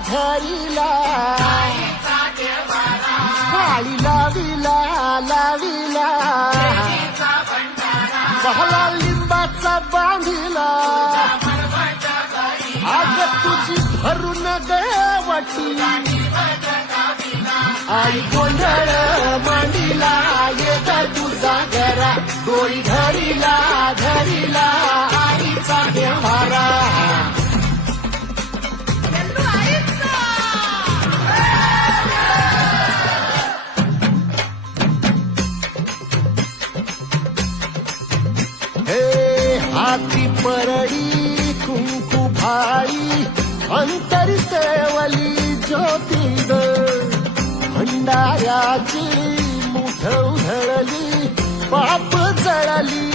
धरिला काळी लाविला लाविला बहला लिंबाचा बांधिला आग तुझी भरून गवटी आई गोंधळ मांडीला येत तुझा घरा डोळी धरिला धरिला आईचा देवारा हाती परडी कुंकू भाई अंतरी सेवली ज्योतिंद भंडाऱ्याची मुठ उधळली पाप जळली